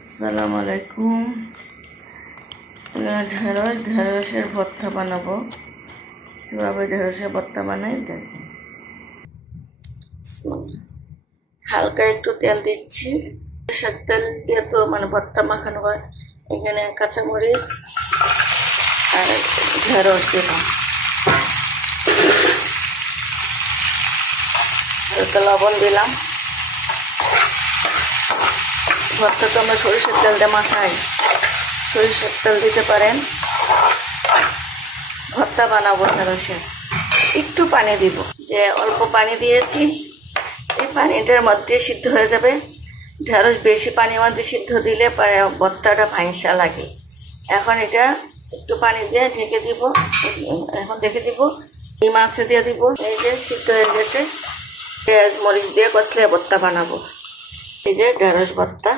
আসসালামু আলাইকুম। ঢেঁড়সের ভর্তা বানাবো। কীভাবে ঢেঁড়সের ভর্তা বানাই দেখুন। হালকা একটু তেল দিচ্ছি। সরষের তেল দিয়ে তো ভর্তা মাখানো হয়। এখানে কাঁচামরিচ আর ঢেঁড়স দিলাম, হালকা লবণ দিলাম। ভর্তা তো আমরা সরিষার তেল দিয়ে মাখাই, সরিষার তেল দিতে পারেন। ভর্তা বানাবো ঢেঁড়সের, একটু পানি দিব, যে অল্প পানি দিয়েছি, এই পানিটার মধ্যে সিদ্ধ হয়ে যাবে। ঢেঁড়স বেশি পানির মধ্যে সিদ্ধ দিলে ভর্তাটা ভাইসা লাগে। এখন এটা একটু পানি দিয়ে ঢেকে দিব। এখন ঢেকে দিব, ডিম মাছে দিয়ে দিব। এই যে সিদ্ধ হয়ে গেছে। পেঁয়াজ মরিচ দিয়ে কষলে ভর্তা বানাবো। এই যে ঢেঁড়স ভর্তা।